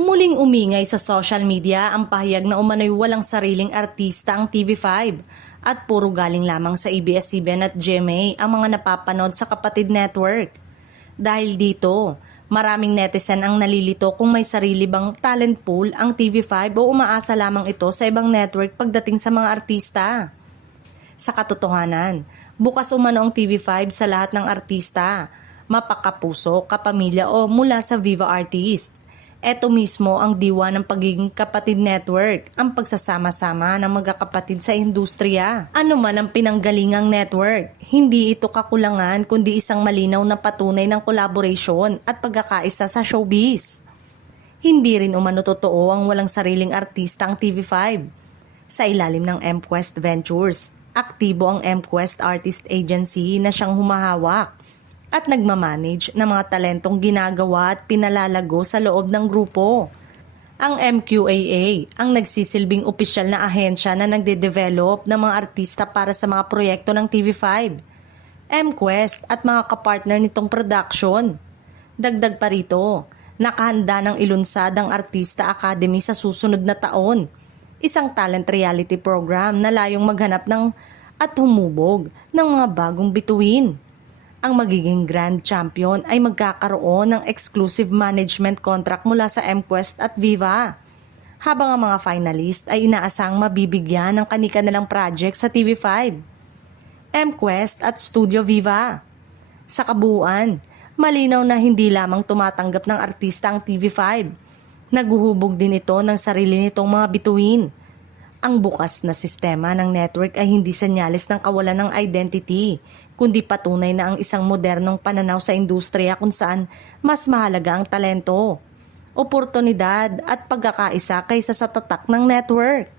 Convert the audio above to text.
Muling umingay sa social media ang pahayag na umano'y walang sariling artista ang TV5 at puro galing lamang sa ABS-CBN at GMA ang mga napapanood sa kapatid network. Dahil dito, maraming netizen ang nalilito kung may sarili bang talent pool ang TV5 o umaasa lamang ito sa ibang network pagdating sa mga artista. Sa katotohanan, bukas umano ang TV5 sa lahat ng artista, mapakapuso, kapamilya o mula sa Viva Artist. Ito mismo ang diwa ng pagiging kapatid network, ang pagsasama-sama ng magkakapatid sa industriya. Ano man ang pinanggalingang network, hindi ito kakulangan kundi isang malinaw na patunay ng collaboration at pagkakaisa sa showbiz. Hindi rin umano totoo ang walang sariling artista ang TV5. Sa ilalim ng MQuest Ventures, aktibo ang MQuest Artist Agency na siyang humahawak at nagmamanage ng mga talentong ginagawa at pinalalago sa loob ng grupo. Ang MQAA ang nagsisilbing opisyal na ahensya na nagde-develop ng mga artista para sa mga proyekto ng TV5, MQuest at mga kapartner nitong production. Dagdag pa rito, nakahanda ng ilunsad ang Artista Academy sa susunod na taon, isang talent reality program na layong maghanap ng at humubog ng mga bagong bituin. Ang magiging grand champion ay magkakaroon ng exclusive management contract mula sa MQuest at Viva, habang ang mga finalist ay inaasang mabibigyan ng kani-kanilang project sa TV5, MQuest at Studio Viva. Sa kabuuan, malinaw na hindi lamang tumatanggap ng artista ang TV5, naguhubog din ito ng sarili nitong mga bituin. Ang bukas na sistema ng network ay hindi senyales ng kawalan ng identity, kundi patunay na ang isang modernong pananaw sa industriya kung saan mas mahalaga ang talento, oportunidad at pagkakaisa kaysa sa tatak ng network.